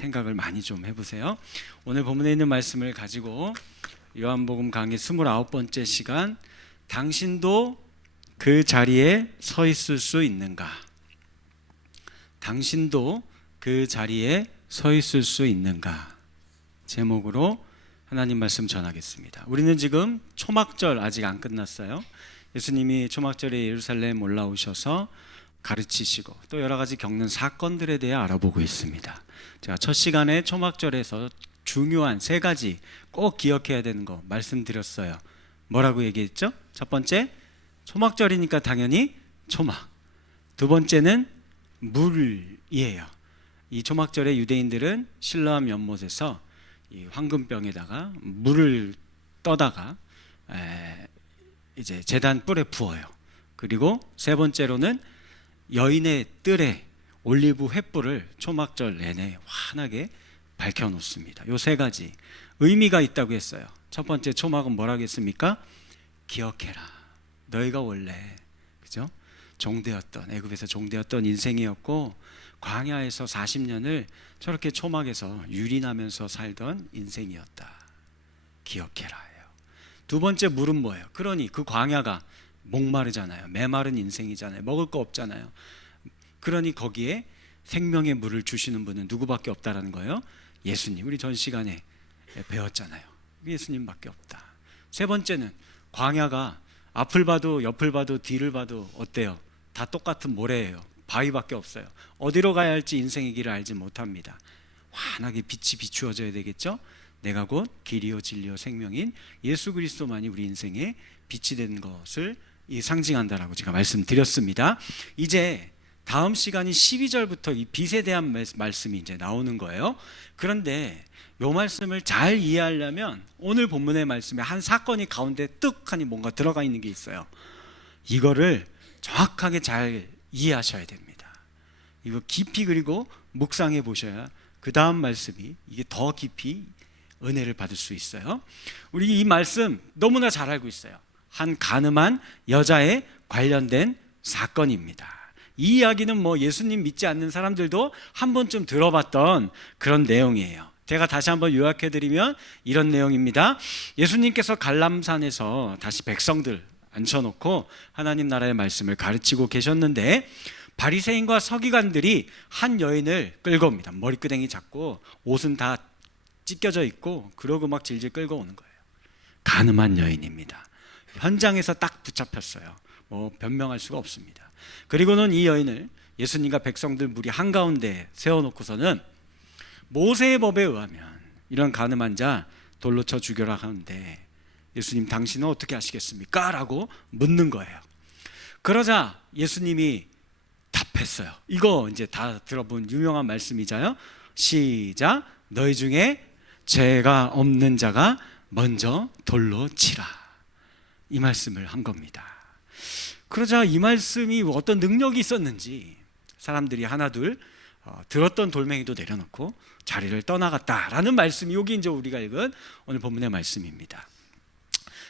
생각을 많이 좀 해보세요. 오늘 본문에 있는 말씀을 가지고 요한복음 강의 29번째 시간, 당신도 그 자리에 서 있을 수 있는가? 당신도 그 자리에 서 있을 수 있는가? 제목으로 하나님 말씀 전하겠습니다. 우리는 지금 초막절 아직 안 끝났어요. 예수님이 초막절에 예루살렘 올라오셔서 가르치시고 또 여러 가지 겪는 사건들에 대해 알아보고 있습니다. 제가 첫 시간에 초막절에서 중요한 세 가지 꼭 기억해야 되는 거 말씀드렸어요. 뭐라고 얘기했죠? 첫 번째, 초막절이니까 당연히 초막. 두 번째는 물이에요. 이 초막절에 유대인들은 실로암 연못에서 이 황금병에다가 물을 떠다가 이제 제단 뿔에 부어요. 그리고 세 번째로는 여인의 뜰에 올리브 횃불을 초막절 내내 환하게 밝혀놓습니다. 요 세 가지 의미가 있다고 했어요. 첫 번째 초막은 뭐라고 했습니까? 기억해라. 너희가 원래 그죠? 종되었던, 애굽에서 종되었던 인생이었고 광야에서 40년을 저렇게 초막에서 유린하면서 살던 인생이었다. 기억해라. 두 번째 물은 뭐예요? 그러니 그 광야가 목마르잖아요. 메마른 인생이잖아요. 먹을 거 없잖아요. 그러니 거기에 생명의 물을 주시는 분은 누구밖에 없다라는 거예요? 예수님. 우리 전 시간에 배웠잖아요. 예수님밖에 없다. 세 번째는 광야가 앞을 봐도 옆을 봐도 뒤를 봐도 어때요? 다 똑같은 모래예요. 바위밖에 없어요. 어디로 가야 할지 인생의 길을 알지 못합니다. 환하게 빛이 비추어져야 되겠죠? 내가 곧 길이요 진리요 생명인 예수 그리스도만이 우리 인생의 빛이 된 것을 상징한다라고 제가 말씀드렸습니다. 이제 다음 시간이 12절부터 이 빛에 대한 말씀이 이제 나오는 거예요. 그런데 이 말씀을 잘 이해하려면 오늘 본문의 말씀에 한 사건이 가운데 뜩하니 뭔가 들어가 있는 게 있어요. 이거를 정확하게 잘 이해하셔야 됩니다. 이거 깊이 그리고 묵상해 보셔야 그 다음 말씀이 이게 더 깊이 은혜를 받을 수 있어요. 우리 이 말씀 너무나 잘 알고 있어요. 한 가늠한 여자에 관련된 사건입니다. 이 이야기는 뭐 예수님 믿지 않는 사람들도 한 번쯤 들어봤던 그런 내용이에요. 제가 다시 한번 요약해드리면 이런 내용입니다. 예수님께서 갈람산에서 다시 백성들 앉혀놓고 하나님 나라의 말씀을 가르치고 계셨는데 바리새인과 서기관들이 한 여인을 끌고 옵니다. 머리끄댕이 잡고 옷은 다 찢겨져 있고 그러고 막 질질 끌고 오는 거예요. 가늠한 여인입니다. 현장에서 딱 붙잡혔어요. 뭐 변명할 수가 없습니다. 그리고는 이 여인을 예수님과 백성들 무리 한가운데 세워놓고서는 모세의 법에 의하면 이런 가늠한 자 돌로 쳐 죽여라 하는데 예수님 당신은 어떻게 하시겠습니까? 라고 묻는 거예요. 그러자 예수님이 답했어요. 이거 이제 다 들어본 유명한 말씀이잖아요. 시작. 너희 중에 죄가 없는 자가 먼저 돌로 치라. 이 말씀을 한 겁니다. 그러자 이 말씀이 어떤 능력이 있었는지 사람들이 하나둘 들었던 돌멩이도 내려놓고 자리를 떠나갔다라는 말씀이 여기 이제 우리가 읽은 오늘 본문의 말씀입니다.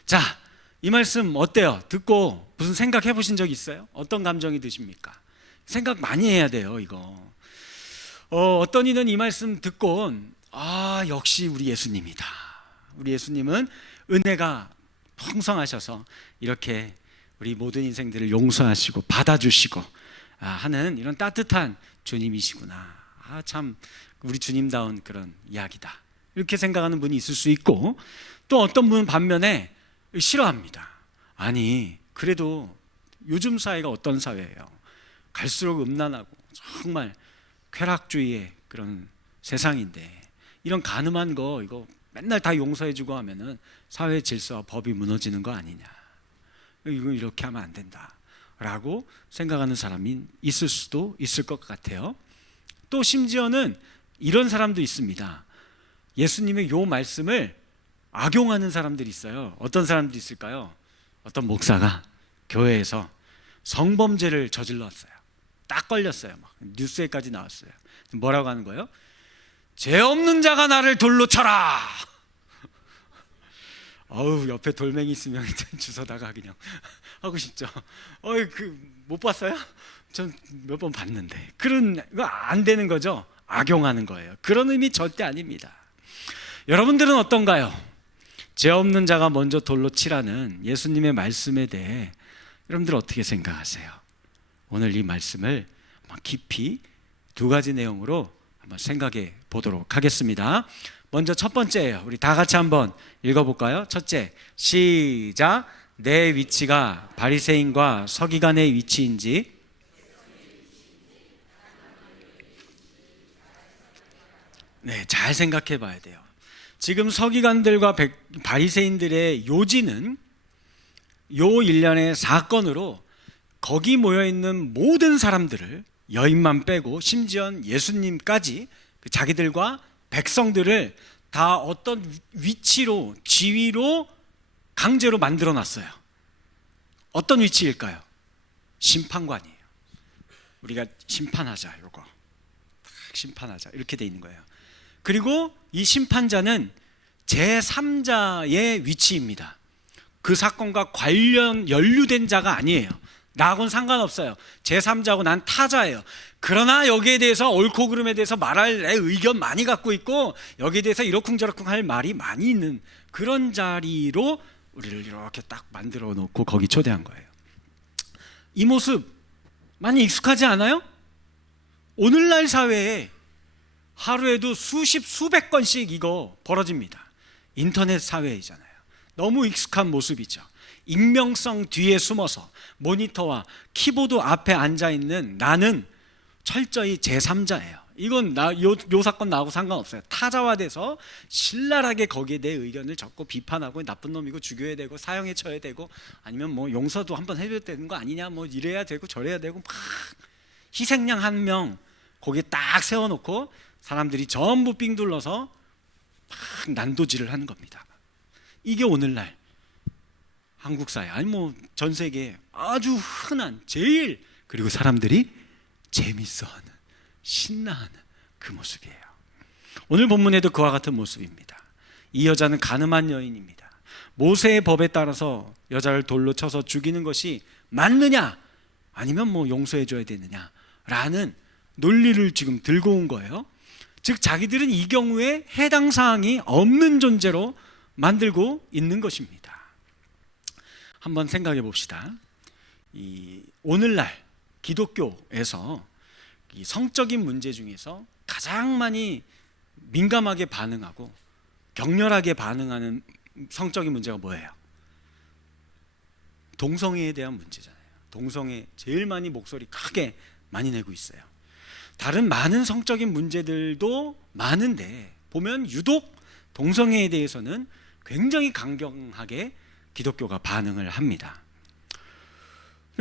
자, 이 말씀 어때요? 듣고 무슨 생각해 보신 적 있어요? 어떤 감정이 드십니까? 생각 많이 해야 돼요, 이거. 어떤 이는 이 말씀 듣고 역시 우리 예수님이다. 우리 예수님은 은혜가 풍성하셔서 이렇게 우리 모든 인생들을 용서하시고 받아주시고 하는 이런 따뜻한 주님이시구나. 참 우리 주님다운 그런 이야기다. 이렇게 생각하는 분이 있을 수 있고 또 어떤 분은 반면에 싫어합니다. 아니 그래도 요즘 사회가 어떤 사회예요? 갈수록 음란하고 정말 쾌락주의의 그런 세상인데 이런 가늠한 거 이거 맨날 다 용서해주고 하면은 사회 질서와 법이 무너지는 거 아니냐. 이거 이렇게 하면 안 된다라고 생각하는 사람이 있을 수도 있을 것 같아요. 또 심지어는 이런 사람도 있습니다. 예수님의 요 말씀을 악용하는 사람들이 있어요. 어떤 사람들이 있을까요? 어떤 목사가 교회에서 성범죄를 저질렀어요. 딱 걸렸어요. 막 뉴스에까지 나왔어요. 뭐라고 하는 거예요? 죄 없는 자가 나를 돌로 쳐라. 옆에 돌멩이 있으면 주워다가 그냥 하고 싶죠. 못 봤어요? 전 몇 번 봤는데 그런 거 안 되는 거죠. 악용하는 거예요. 그런 의미 절대 아닙니다. 여러분들은 어떤가요? 죄 없는 자가 먼저 돌로 치라는 예수님의 말씀에 대해 여러분들 어떻게 생각하세요? 오늘 이 말씀을 깊이 두 가지 내용으로 한번 생각해 보도록 하겠습니다. 먼저 첫 번째예요. 우리 다 같이 한번 읽어볼까요? 첫째, 시작. 내 위치가 바리새인과 서기관의 위치인지 잘 생각해 봐야 돼요. 지금 서기관들과 바리새인들의 요지는 요 일련의 사건으로 거기 모여있는 모든 사람들을, 여인만 빼고 심지어 예수님까지 자기들과 백성들을 다 어떤 위치로, 지위로 강제로 만들어 놨어요. 어떤 위치일까요? 심판관이에요. 우리가 심판하자, 요거 심판하자 이렇게 돼 있는 거예요. 그리고 이 심판자는 제3자의 위치입니다. 그 사건과 연루된 자가 아니에요. 나하고는 상관없어요. 제3자고 난 타자예요. 그러나 여기에 대해서 옳고 그름에 대해서 말할 내 의견 많이 갖고 있고, 여기에 대해서 이러쿵저러쿵 할 말이 많이 있는 그런 자리로 우리를 이렇게 딱 만들어 놓고 거기 초대한 거예요. 이 모습 많이 익숙하지 않아요? 오늘날 사회에 하루에도 수백 건씩 이거 벌어집니다. 인터넷 사회이잖아요. 너무 익숙한 모습이죠. 익명성 뒤에 숨어서 모니터와 키보드 앞에 앉아있는 나는 철저히 제3자예요. 이건 요 사건 나하고 상관없어요. 타자화돼서 신랄하게 거기에 내 의견을 적고 비판하고 나쁜 놈이고 죽여야 되고 사형에 쳐야 되고 아니면 뭐 용서도 한번 해줘야 되는 거 아니냐, 뭐 이래야 되고 저래야 되고 막 희생양 한 명 거기에 딱 세워놓고 사람들이 전부 삥 둘러서 막 난도질을 하는 겁니다. 이게 오늘날 한국 사회, 아니 뭐 전 세계에 아주 흔한, 제일 그리고 사람들이 재밌어하는, 신나하는 그 모습이에요. 오늘 본문에도 그와 같은 모습입니다. 이 여자는 가늠한 여인입니다. 모세의 법에 따라서 여자를 돌로 쳐서 죽이는 것이 맞느냐, 아니면 뭐 용서해 줘야 되느냐라는 논리를 지금 들고 온 거예요. 즉 자기들은 이 경우에 해당 사항이 없는 존재로 만들고 있는 것입니다. 한번 생각해 봅시다. 이 오늘날 기독교에서 이 성적인 문제 중에서 가장 많이 민감하게 반응하고 격렬하게 반응하는 성적인 문제가 뭐예요? 동성애에 대한 문제잖아요. 동성애 제일 많이 목소리 크게 많이 내고 있어요. 다른 많은 성적인 문제들도 많은데 보면 유독 동성애에 대해서는 굉장히 강경하게 기독교가 반응을 합니다.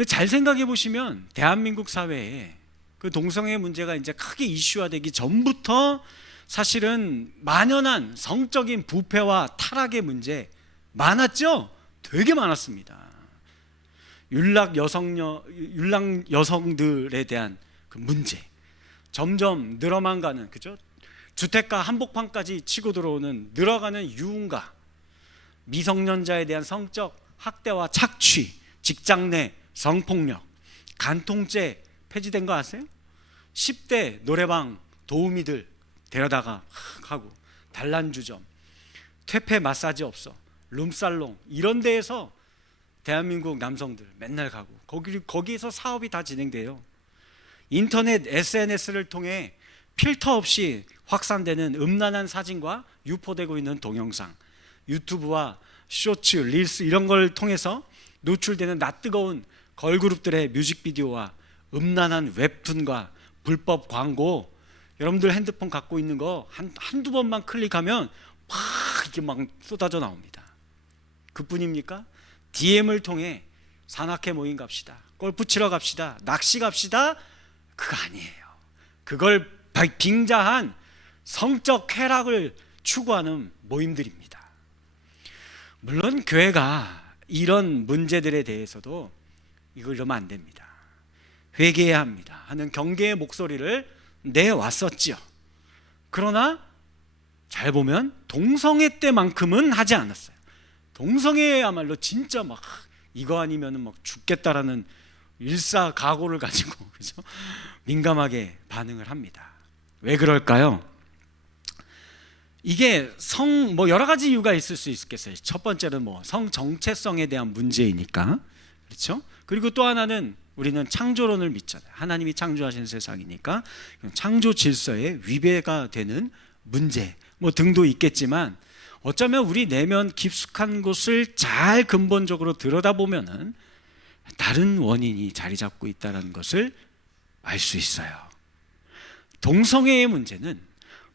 잘 생각해 보시면 대한민국 사회에 그 동성애 문제가 이제 크게 이슈화되기 전부터 사실은 만연한 성적인 부패와 타락의 문제 많았죠? 되게 많았습니다. 율락 여성들에 대한 그 문제 점점 늘어만 가는, 그죠? 주택가 한복판까지 치고 들어오는 늘어가는 유흥가, 미성년자에 대한 성적 학대와 착취, 직장 내 성폭력, 간통죄 폐지된 거 아세요? 10대 노래방 도우미들 데려다가 하고, 단란주점, 퇴폐 마사지 업소, 룸살롱 이런 데에서 대한민국 남성들 맨날 가고 거기에서 사업이 다 진행돼요. 인터넷 SNS를 통해 필터 없이 확산되는 음란한 사진과 유포되고 있는 동영상, 유튜브와 쇼츠, 릴스 이런 걸 통해서 노출되는 낯뜨거운 걸그룹들의 뮤직비디오와 음란한 웹툰과 불법 광고, 여러분들 핸드폰 갖고 있는 거 한두 번만 클릭하면 막 이렇게 막 쏟아져 나옵니다. 그뿐입니까? DM을 통해 산악회 모임 갑시다, 골프 치러 갑시다, 낚시 갑시다, 그거 아니에요. 그걸 빙자한 성적 쾌락을 추구하는 모임들입니다. 물론 교회가 이런 문제들에 대해서도 이걸 이러면 안 됩니다, 회개해야 합니다 하는 경계의 목소리를 내왔었지요. 그러나 잘 보면 동성애 때만큼은 하지 않았어요. 동성애야말로 진짜 막 이거 아니면 막 죽겠다라는 일사각오를 가지고 그죠? 민감하게 반응을 합니다. 왜 그럴까요? 이게 여러 가지 이유가 있을 수 있겠어요. 첫 번째는 성 정체성에 대한 문제이니까, 그렇죠? 그리고 또 하나는 우리는 창조론을 믿잖아요. 하나님이 창조하신 세상이니까 창조 질서에 위배가 되는 문제 등도 있겠지만, 어쩌면 우리 내면 깊숙한 곳을 잘 근본적으로 들여다보면은 다른 원인이 자리 잡고 있다는 것을 알 수 있어요. 동성애의 문제는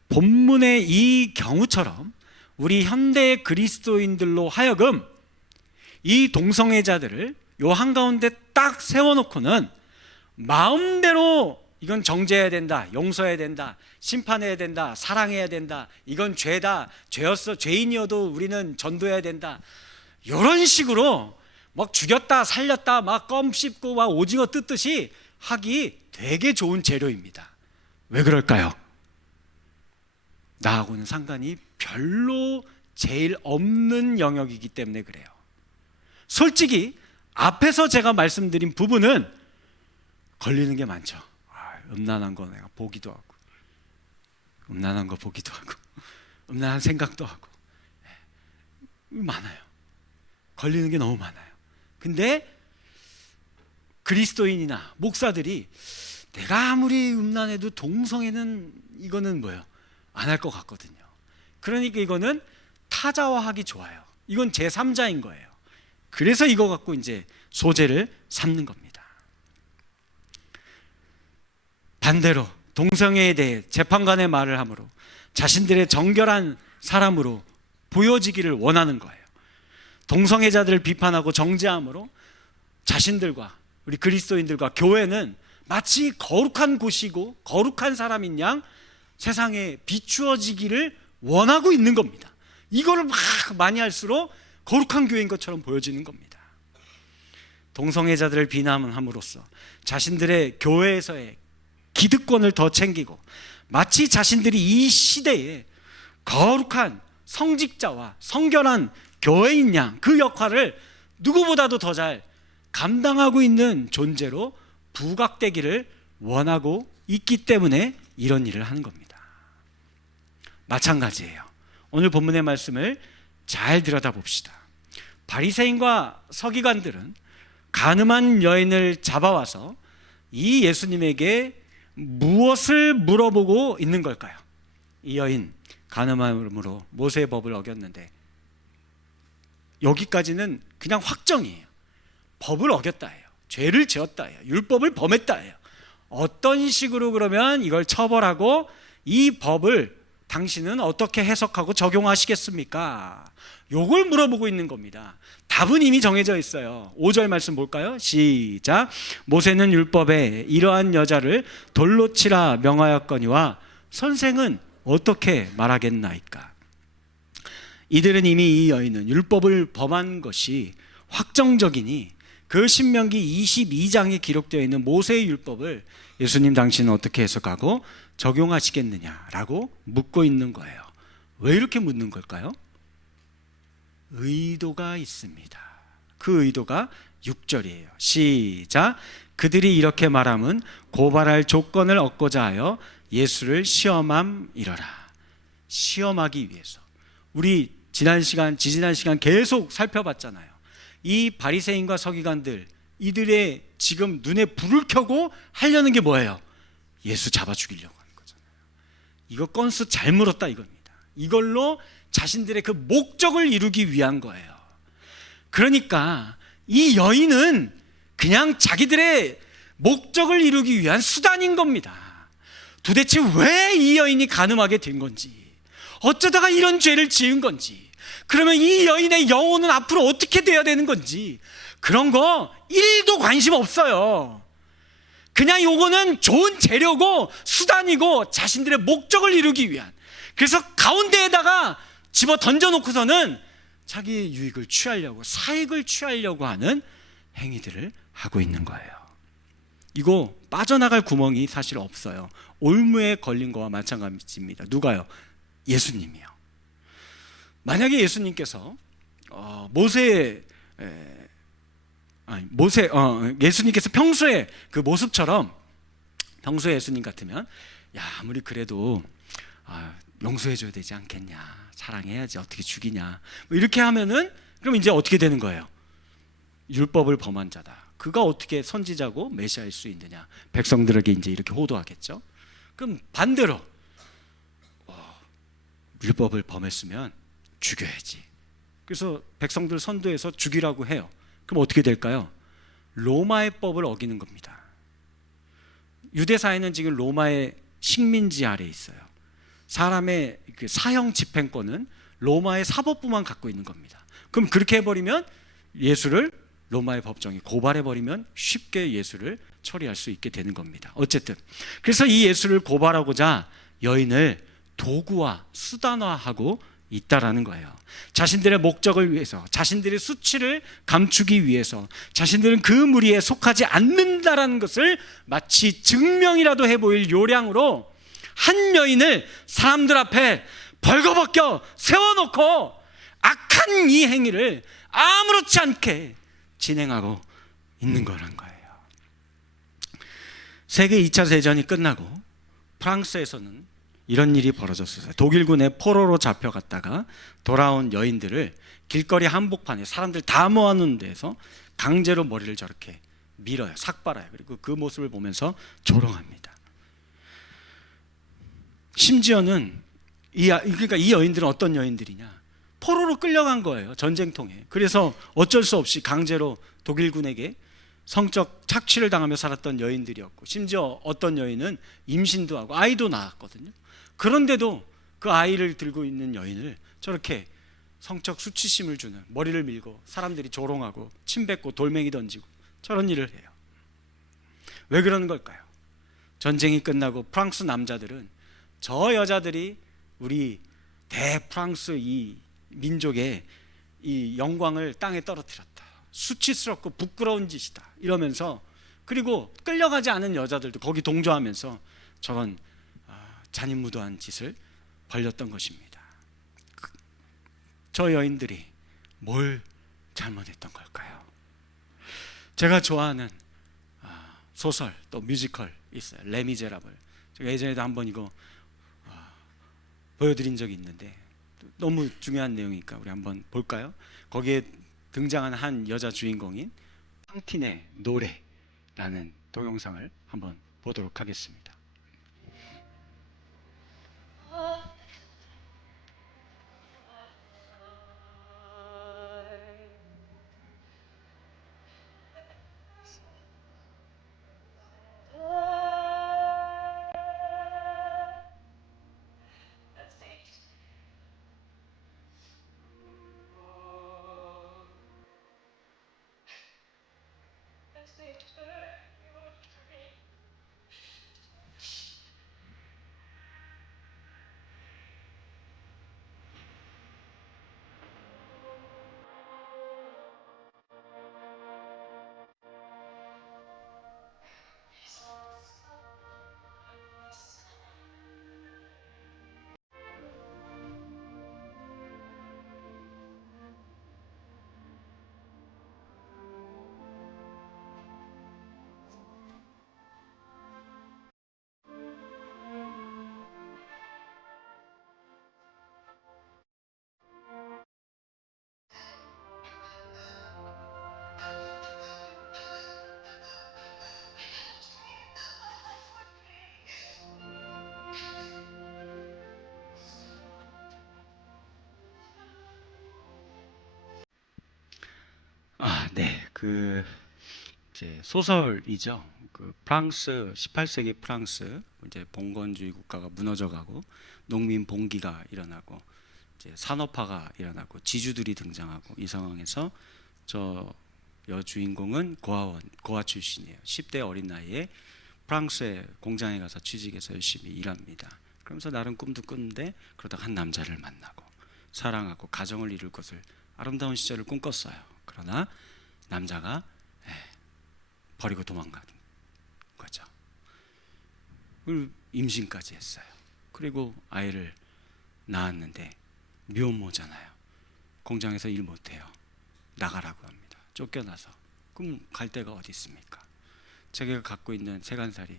본문의 이 경우처럼 우리 현대 그리스도인들로 하여금 이 동성애자들을 요 한가운데 딱 세워놓고는 마음대로 이건 정죄해야 된다, 용서해야 된다, 심판해야 된다, 사랑해야 된다, 이건 죄다, 죄였어, 죄인이어도 우리는 전도해야 된다, 이런 식으로 막 죽였다 살렸다 막 껌 씹고 막 오징어 뜯듯이 하기 되게 좋은 재료입니다. 왜 그럴까요? 나하고는 상관이 별로 제일 없는 영역이기 때문에 그래요. 솔직히 앞에서 제가 말씀드린 부분은 걸리는 게 많죠. 음란한 거 내가 보기도 하고, 음란한 거 보기도 하고, 음란한 생각도 하고, 많아요. 걸리는 게 너무 많아요. 근데 그리스도인이나 목사들이 내가 아무리 음란해도 동성애는 이거는 안 할 것 같거든요. 그러니까 이거는 타자화하기 좋아요. 이건 제3자인 거예요. 그래서 이거 갖고 이제 소재를 삼는 겁니다. 반대로 동성애에 대해 재판관의 말을 함으로 자신들의 정결한 사람으로 보여지기를 원하는 거예요. 동성애자들을 비판하고 정죄함으로 자신들과 우리 그리스도인들과 교회는 마치 거룩한 곳이고 거룩한 사람인 양 세상에 비추어지기를 원하고 있는 겁니다. 이거를 막 많이 할수록 거룩한 교회인 것처럼 보여지는 겁니다. 동성애자들을 비난함으로써 자신들의 교회에서의 기득권을 더 챙기고 마치 자신들이 이 시대에 거룩한 성직자와 성결한 교회인 양 그 역할을 누구보다도 더 잘 감당하고 있는 존재로 부각되기를 원하고 있기 때문에 이런 일을 하는 겁니다. 마찬가지예요. 오늘 본문의 말씀을 잘 들여다봅시다. 바리새인과 서기관들은 간음한 여인을 잡아와서 이 예수님에게 무엇을 물어보고 있는 걸까요? 이 여인 간음함으로 모세의 법을 어겼는데, 여기까지는 그냥 확정이에요. 법을 어겼다예요. 죄를 지었다예요. 율법을 범했다예요. 어떤 식으로 그러면 이걸 처벌하고 이 법을 당신은 어떻게 해석하고 적용하시겠습니까? 요걸 물어보고 있는 겁니다. 답은 이미 정해져 있어요. 5절 말씀 볼까요? 시작. 모세는 율법에 이러한 여자를 돌로 치라 명하였거니와 선생은 어떻게 말하겠나이까? 이들은 이미 이 여인은 율법을 범한 것이 확정적이니 그 신명기 22장에 기록되어 있는 모세의 율법을 예수님 당신은 어떻게 해석하고 적용하시겠느냐라고 묻고 있는 거예요. 왜 이렇게 묻는 걸까요? 의도가 있습니다. 그 의도가 6절이에요. 시작. 그들이 이렇게 말함은 고발할 조건을 얻고자 하여 예수를 시험함이러라. 시험하기 위해서. 우리 지지난 시간 계속 살펴봤잖아요. 이 바리새인과 서기관들, 이들의 지금 눈에 불을 켜고 하려는 게 뭐예요? 예수 잡아 죽이려고 하는 거잖아요. 이거 건수 잘 물었다 이겁니다. 이걸로 자신들의 그 목적을 이루기 위한 거예요. 그러니까 이 여인은 그냥 자기들의 목적을 이루기 위한 수단인 겁니다. 도대체 왜 이 여인이 간음하게 된 건지, 어쩌다가 이런 죄를 지은 건지, 그러면 이 여인의 영혼은 앞으로 어떻게 돼야 되는 건지, 그런 거 1도 관심 없어요. 그냥 요거는 좋은 재료고 수단이고 자신들의 목적을 이루기 위한, 그래서 가운데에다가 집어 던져놓고서는 자기 유익을 취하려고, 사익을 취하려고 하는 행위들을 하고 있는 거예요. 이거 빠져나갈 구멍이 사실 없어요. 올무에 걸린 거와 마찬가지입니다. 누가요? 예수님이요. 만약에 예수님께서 예수님께서 평소에 그 모습처럼 평소 예수님 같으면 야 아무리 그래도 용서해줘야 되지 않겠냐, 사랑해야지, 어떻게 죽이냐 뭐 이렇게 하면은 그럼 이제 어떻게 되는 거예요? 율법을 범한 자다, 그가 어떻게 선지자고 메시아일 수 있느냐, 백성들에게 이제 이렇게 호도하겠죠. 그럼 반대로 율법을 범했으면 죽여야지. 그래서 백성들 선도해서 죽이라고 해요. 그럼 어떻게 될까요? 로마의 법을 어기는 겁니다. 유대 사회는 지금 로마의 식민지 아래에 있어요. 사람의 그 사형 집행권은 로마의 사법부만 갖고 있는 겁니다. 그럼 그렇게 해버리면 예수를 로마의 법정이 고발해버리면 쉽게 예수를 처리할 수 있게 되는 겁니다. 어쨌든 그래서 이 예수를 고발하고자 여인을 도구화, 수단화하고 있다라는 거예요. 자신들의 목적을 위해서, 자신들의 수치를 감추기 위해서, 자신들은 그 무리에 속하지 않는다라는 것을 마치 증명이라도 해보일 요량으로 한 여인을 사람들 앞에 벌거벗겨 세워놓고 악한 이 행위를 아무렇지 않게 진행하고 있는 거란 거예요. 세계 2차 대전이 끝나고 프랑스에서는 이런 일이 벌어졌어요. 독일군의 포로로 잡혀갔다가 돌아온 여인들을 길거리 한복판에 사람들 다 모아놓은 데서 강제로 머리를 저렇게 밀어요. 삭발아요. 그리고 그 모습을 보면서 조롱합니다. 심지어는 그러니까 이 여인들은 어떤 여인들이냐, 포로로 끌려간 거예요, 전쟁통에. 그래서 어쩔 수 없이 강제로 독일군에게 성적 착취를 당하며 살았던 여인들이었고, 심지어 어떤 여인은 임신도 하고 아이도 낳았거든요. 그런데도 그 아이를 들고 있는 여인을 저렇게 성적 수치심을 주는, 머리를 밀고 사람들이 조롱하고 침 뱉고 돌멩이 던지고 저런 일을 해요. 왜 그러는 걸까요? 전쟁이 끝나고 프랑스 남자들은 저 여자들이 우리 대프랑스 이 민족의 이 영광을 땅에 떨어뜨렸다, 수치스럽고 부끄러운 짓이다 이러면서, 그리고 끌려가지 않은 여자들도 거기 동조하면서 저런 잔인무도한 짓을 벌였던 것입니다. 저 여인들이 뭘 잘못했던 걸까요? 제가 좋아하는 소설 또 뮤지컬 있어요. 레미제라블. 제가 예전에도 한번 이거 보여드린 적이 있는데 너무 중요한 내용이니까 우리 한번 볼까요? 거기에 등장한 한 여자 주인공인 팡틴의 노래라는 동영상을 한번 보도록 하겠습니다. 네. 이제 소설이죠. 그 프랑스 18세기 프랑스 이제 봉건주의 국가가 무너져가고 농민 봉기가 일어나고 이제 산업화가 일어나고 지주들이 등장하고 이 상황에서 저 여주인공은 고아 출신이에요. 10대 어린 나이에 프랑스의 공장에 가서 취직해서 열심히 일합니다. 그러면서 나름 꿈도 꾸는데 그러다가 한 남자를 만나고 사랑하고 가정을 이룰 것을 아름다운 시절을 꿈꿨어요. 그러나 남자가 버리고 도망가는 거죠. 임신까지 했어요. 그리고 아이를 낳았는데 미혼모잖아요. 공장에서 일 못해요. 나가라고 합니다. 쫓겨나서. 그럼 갈 데가 어디 있습니까? 자기가 갖고 있는 세간살이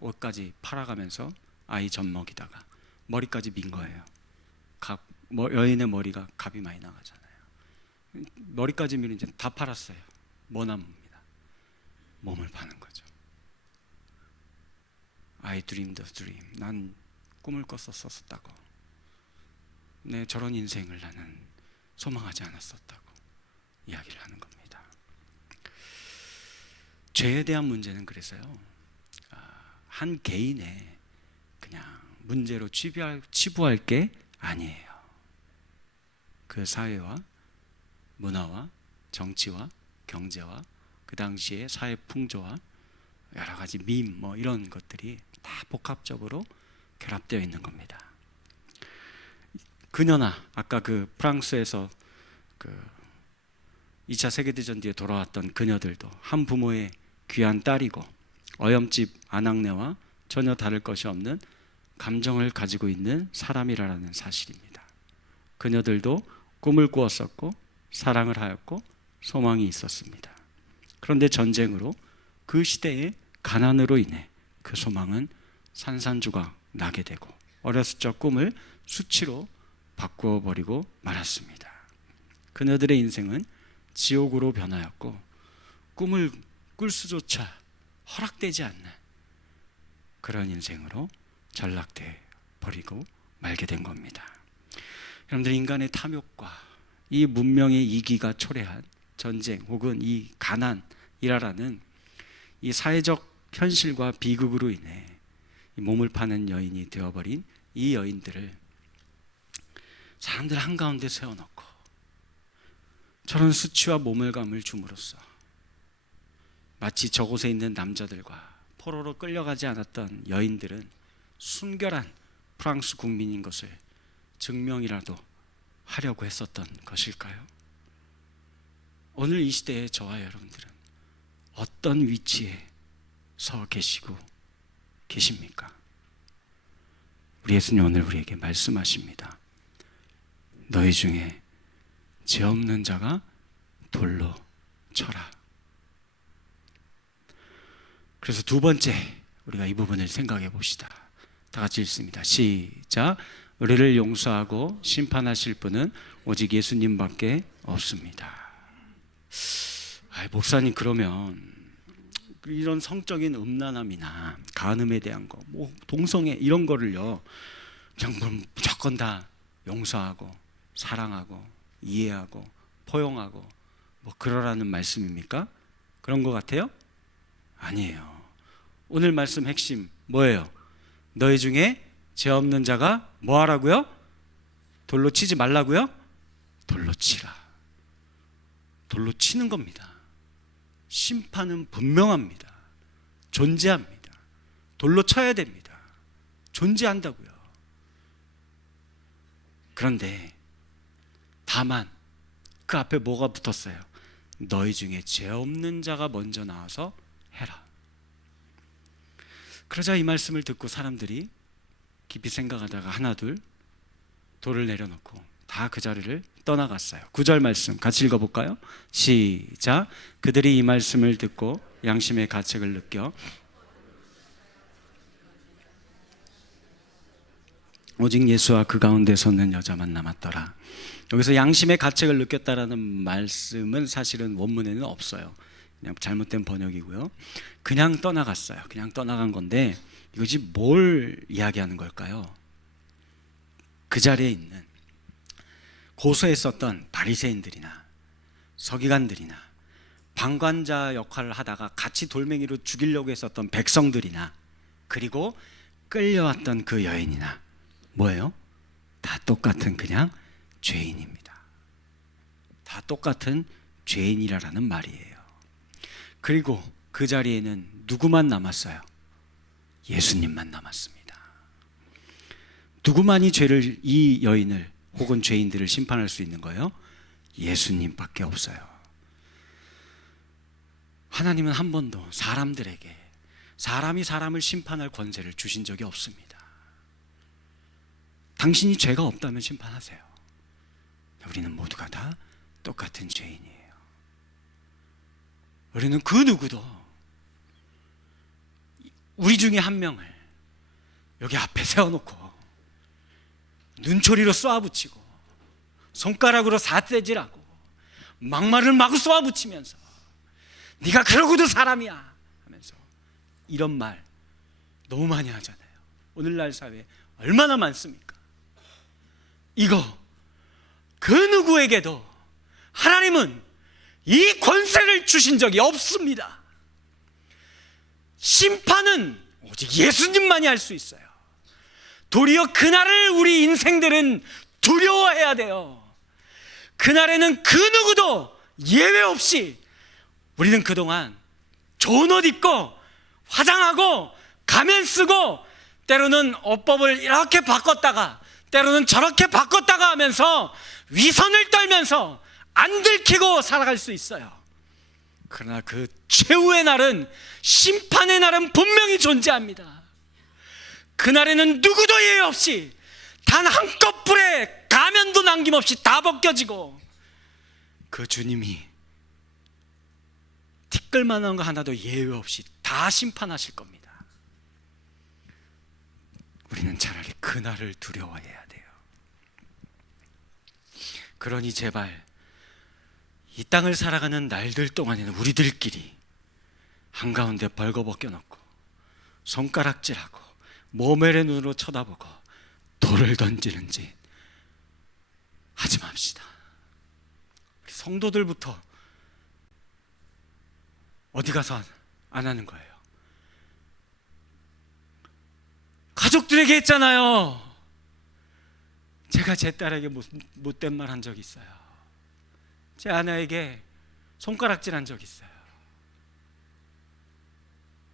옷까지 팔아가면서 아이 젖 먹이다가 머리까지 민 거예요. 여인의 머리가 값이 많이 나가잖아요. 머리까지 미는 이제 다 팔았어요. 뭐 남습니다? 몸을 파는 거죠. I dreamed a dream. 난 꿈을 꿨었다고. 내 저런 인생을 나는 소망하지 않았었다고 이야기를 하는 겁니다. 죄에 대한 문제는 그래서요, 한 개인의 그냥 문제로 치부할 게 아니에요. 그 사회와 문화와 정치와 경제와 그 당시의 사회 풍조와 여러 가지 밈 이런 것들이 다 복합적으로 결합되어 있는 겁니다. 그녀나 아까 그 프랑스에서 그 2차 세계대전 뒤에 돌아왔던 그녀들도 한 부모의 귀한 딸이고 어염집 아낙네와 전혀 다를 것이 없는 감정을 가지고 있는 사람이라는 사실입니다. 그녀들도 꿈을 꾸었었고 사랑을 하였고 소망이 있었습니다. 그런데 전쟁으로 그 시대의 가난으로 인해 그 소망은 산산조각 나게 되고 어렸을 적 꿈을 수치로 바꾸어 버리고 말았습니다. 그녀들의 인생은 지옥으로 변하였고 꿈을 꿀 수조차 허락되지 않는 그런 인생으로 전락돼 버리고 말게 된 겁니다. 여러분들, 인간의 탐욕과 이 문명의 이기가 초래한 전쟁 혹은 이 가난이라는 이 사회적 현실과 비극으로 인해 몸을 파는 여인이 되어버린 이 여인들을 사람들 한가운데 세워놓고 저런 수치와 모멸감을 줌으로써 마치 저곳에 있는 남자들과 포로로 끌려가지 않았던 여인들은 순결한 프랑스 국민인 것을 증명이라도 하려고 했었던 것일까요? 오늘 이 시대의 저와 여러분들은 어떤 위치에 서 계시고 계십니까? 우리 예수님 오늘 우리에게 말씀하십니다. 너희 중에 죄 없는 자가 돌로 쳐라. 그래서 두 번째, 우리가 이 부분을 생각해 봅시다. 다 같이 읽습니다. 시작. 의를 용서하고 심판하실 분은 오직 예수님밖에 없습니다. 목사님, 그러면 이런 성적인 음란함이나 간음에 대한 거, 동성애 이런 거를요, 그냥 무조건 다 용서하고 사랑하고 이해하고 포용하고 그러라는 말씀입니까? 그런 것 같아요? 아니에요. 오늘 말씀 핵심 뭐예요? 너희 중에 죄 없는 자가 뭐 하라고요? 돌로 치지 말라고요? 돌로 치라. 돌로 치는 겁니다. 심판은 분명합니다. 존재합니다. 돌로 쳐야 됩니다. 존재한다고요. 그런데 다만 그 앞에 뭐가 붙었어요? 너희 중에 죄 없는 자가 먼저 나와서 해라. 그러자 이 말씀을 듣고 사람들이 깊이 생각하다가 하나둘 돌을 내려놓고 다 그 자리를 떠나갔어요. 9절 말씀 같이 읽어볼까요? 시작. 그들이 이 말씀을 듣고 양심의 가책을 느껴 오직 예수와 그 가운데 섰는 여자만 남았더라. 여기서 양심의 가책을 느꼈다라는 말씀은 사실은 원문에는 없어요. 그냥 잘못된 번역이고요. 그냥 떠나갔어요. 그냥 떠나간 건데 이것이 뭘 이야기하는 걸까요? 그 자리에 있는 고소했었던 바리새인들이나 서기관들이나 방관자 역할을 하다가 같이 돌멩이로 죽이려고 했었던 백성들이나 그리고 끌려왔던 그 여인이나 뭐예요? 다 똑같은 그냥 죄인입니다. 다 똑같은 죄인이라는 말이에요. 그리고 그 자리에는 누구만 남았어요? 예수님만 남았습니다. 누구만이 이 여인을 혹은 죄인들을 심판할 수 있는 거예요? 예수님밖에 없어요. 하나님은 한 번도 사람들에게 사람이 사람을 심판할 권세를 주신 적이 없습니다. 당신이 죄가 없다면 심판하세요. 우리는 모두가 다 똑같은 죄인이에요. 우리는 그 누구도 우리 중에 한 명을 여기 앞에 세워놓고 눈초리로 쏘아붙이고 손가락으로 삿대질하고 막말을 마구 쏘아붙이면서 네가 그러고도 사람이야 하면서 이런 말 너무 많이 하잖아요. 오늘날 사회에 얼마나 많습니까? 이거 그 누구에게도 하나님은 이 권세를 주신 적이 없습니다. 심판은 오직 예수님만이 할 수 있어요. 도리어 그날을 우리 인생들은 두려워해야 돼요. 그날에는 그 누구도 예외 없이 우리는 그동안 좋은 옷 입고 화장하고 가면 쓰고 때로는 옷법을 이렇게 바꿨다가 때로는 저렇게 바꿨다가 하면서 위선을 떨면서 안 들키고 살아갈 수 있어요. 그러나 그 최후의 날은, 심판의 날은 분명히 존재합니다. 그날에는 누구도 예외 없이 단 한꺼풀에 가면도 남김없이 다 벗겨지고 그 주님이 티끌만한 거 하나도 예외 없이 다 심판하실 겁니다. 우리는 차라리 그날을 두려워해야 돼요. 그러니 제발 이 땅을 살아가는 날들 동안에는 우리들끼리 한가운데 벌거벗겨 놓고 손가락질하고 모멸의 눈으로 쳐다보고 돌을 던지는 짓 하지 맙시다. 우리 성도들부터 어디 가서 안 하는 거예요? 가족들에게 했잖아요. 제가 제 딸에게 못된 말 한 적 있어요. 제 아내에게 손가락질 한 적 있어요.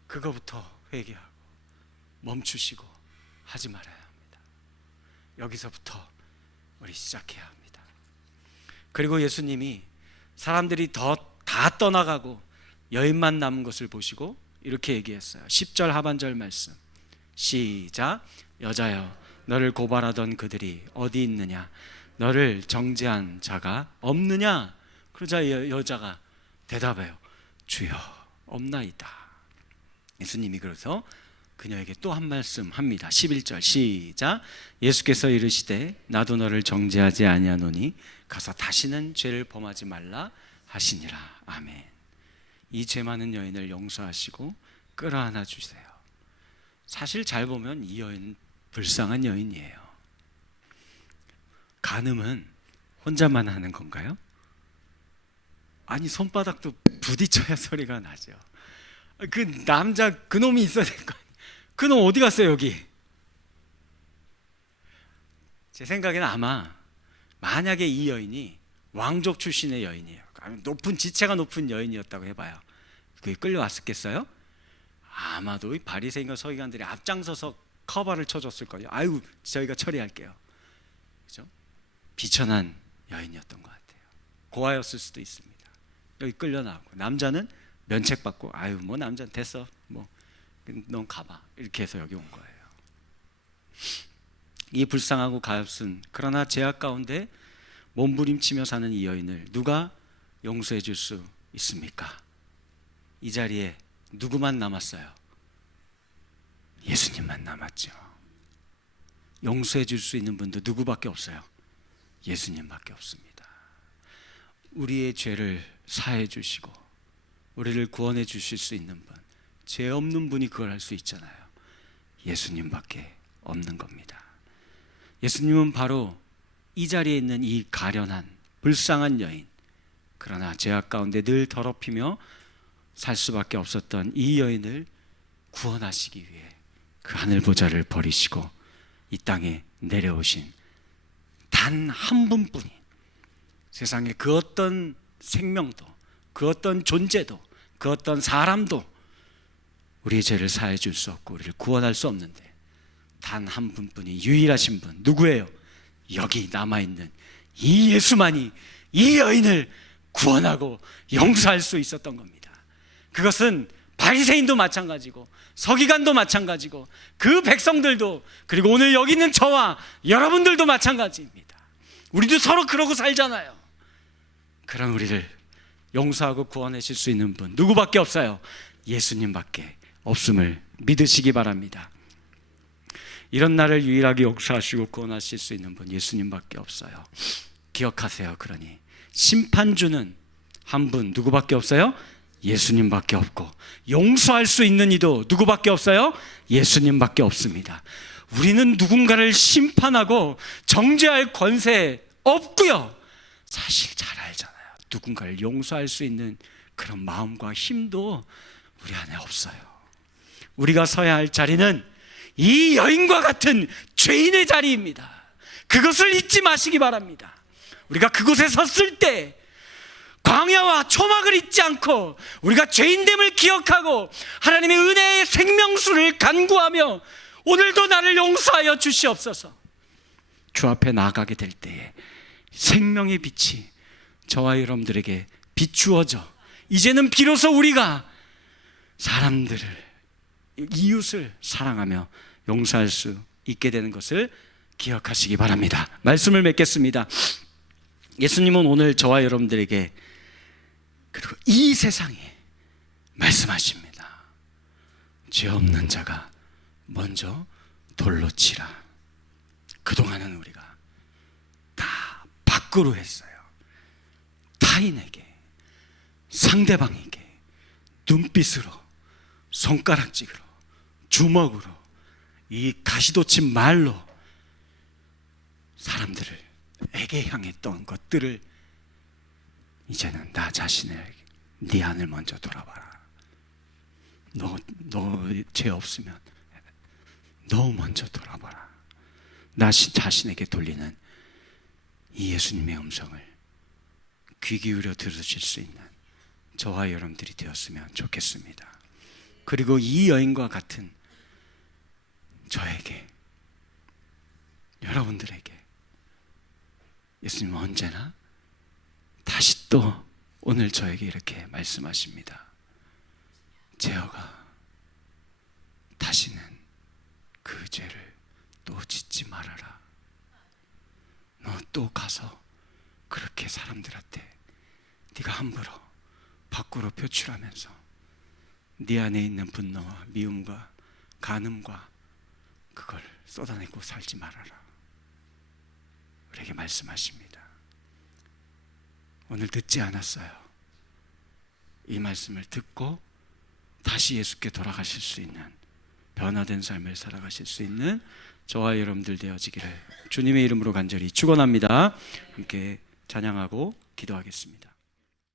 그거부터 회개하고 멈추시고 하지 말아야 합니다. 여기서부터 우리 시작해야 합니다. 그리고 예수님이 사람들이 다 떠나가고 여인만 남은 것을 보시고 이렇게 얘기했어요. 10절 하반절 말씀 시작. 여자여 너를 고발하던 그들이 어디 있느냐? 너를 정죄한 자가 없느냐? 그러자 여자가 대답해요. 주여 없나이다. 예수님이 그래서 그녀에게 또 한 말씀 합니다. 11절 시작. 예수께서 이르시되 나도 너를 정죄하지 아니하노니 가서 다시는 죄를 범하지 말라 하시니라. 아멘. 이 죄 많은 여인을 용서하시고 끌어안아 주세요. 사실 잘 보면 이 여인 불쌍한 여인이에요. 간음은 혼자만 하는 건가요? 아니 손바닥도 부딪혀야 소리가 나죠. 그 남자 그놈이 있어야 될 거 아니에요. 그놈 어디 갔어요 여기? 제 생각에는 아마 만약에 이 여인이 왕족 출신의 여인이에요. 높은 지체가 높은 여인이었다고 해봐요. 그게 끌려왔었겠어요? 아마도 이 바리새인과 서기관들이 앞장서서 커버를 쳐줬을 거예요. 아유 저희가 처리할게요. 그죠? 비천한 여인이었던 것 같아요. 고아였을 수도 있습니다. 여기 끌려 나오고 남자는 면책받고 아유 뭐 남자는 됐어 뭐 넌 가봐 이렇게 해서 여기 온 거예요. 이 불쌍하고 가엾은 그러나 죄악 가운데 몸부림치며 사는 이 여인을 누가 용서해 줄 수 있습니까? 이 자리에 누구만 남았어요? 예수님만 남았죠. 용서해 줄 수 있는 분도 누구밖에 없어요? 예수님밖에 없습니다. 우리의 죄를 사해 주시고 우리를 구원해 주실 수 있는 분, 죄 없는 분이 그걸 할 수 있잖아요. 예수님밖에 없는 겁니다. 예수님은 바로 이 자리에 있는 이 가련한 불쌍한 여인, 그러나 죄악 가운데 늘 더럽히며 살 수밖에 없었던 이 여인을 구원하시기 위해 그 하늘 보좌를 버리시고 이 땅에 내려오신 단 한 분뿐인, 세상에 그 어떤 생명도 그 어떤 존재도 그 어떤 사람도 우리의 죄를 사해 줄 수 없고 우리를 구원할 수 없는데 단 한 분뿐인 유일하신 분 누구예요? 여기 남아있는 이 예수만이 이 여인을 구원하고 용서할 수 있었던 겁니다. 그것은 바리새인도 마찬가지고 서기관도 마찬가지고 그 백성들도, 그리고 오늘 여기 있는 저와 여러분들도 마찬가지입니다. 우리도 서로 그러고 살잖아요. 그런 우리를 용서하고 구원하실 수 있는 분 누구밖에 없어요? 예수님밖에 없음을 믿으시기 바랍니다. 이런 나를 유일하게 용서하시고 구원하실 수 있는 분 예수님밖에 없어요. 기억하세요. 그러니 심판주는 한 분 누구밖에 없어요? 예수님밖에 없고, 용서할 수 있는 이도 누구밖에 없어요? 예수님밖에 없습니다. 우리는 누군가를 심판하고 정죄할 권세 없고요, 사실 잘 알잖아요. 누군가를 용서할 수 있는 그런 마음과 힘도 우리 안에 없어요. 우리가 서야 할 자리는 이 여인과 같은 죄인의 자리입니다. 그것을 잊지 마시기 바랍니다. 우리가 그곳에 섰을 때 광야와 초막을 잊지 않고 우리가 죄인됨을 기억하고 하나님의 은혜의 생명수를 간구하며 오늘도 나를 용서하여 주시옵소서. 주 앞에 나가게 될 때에 생명의 빛이 저와 여러분들에게 비추어져 이제는 비로소 우리가 사람들을, 이웃을 사랑하며 용서할 수 있게 되는 것을 기억하시기 바랍니다. 말씀을 맺겠습니다. 예수님은 오늘 저와 여러분들에게, 그리고 이 세상에 말씀하십니다. 죄 없는 자가 먼저 돌로 치라. 그동안은 우리가 다 밖으로 했어요. 타인에게, 상대방에게 눈빛으로, 손가락질로, 주먹으로, 이 가시돋친 말로 사람들에게 향했던 것들을 이제는 나 자신을, 네 안을 먼저 돌아봐라. 너 죄 없으면 너 먼저 돌아봐라. 나 자신에게 돌리는 이 예수님의 음성을 귀 기울여 들으실 수 있는 저와 여러분들이 되었으면 좋겠습니다. 그리고 이 여인과 같은 저에게, 여러분들에게 예수님은 언제나 다시 또 오늘 저에게 이렇게 말씀하십니다. 제어가 다시는 그 죄를 또 짓지 말아라. 너 또 가서 그렇게 사람들한테 네가 함부로 밖으로 표출하면서 네 안에 있는 분노와 미움과 간음과 그걸 쏟아내고 살지 말아라. 우리에게 말씀하십니다. 오늘 듣지 않았어요. 이 말씀을 듣고 다시 예수께 돌아가실 수 있는, 변화된 삶을 살아가실 수 있는 저와 여러분들 되어지기를 주님의 이름으로 간절히 축원합니다. 함께 찬양하고 기도하겠습니다.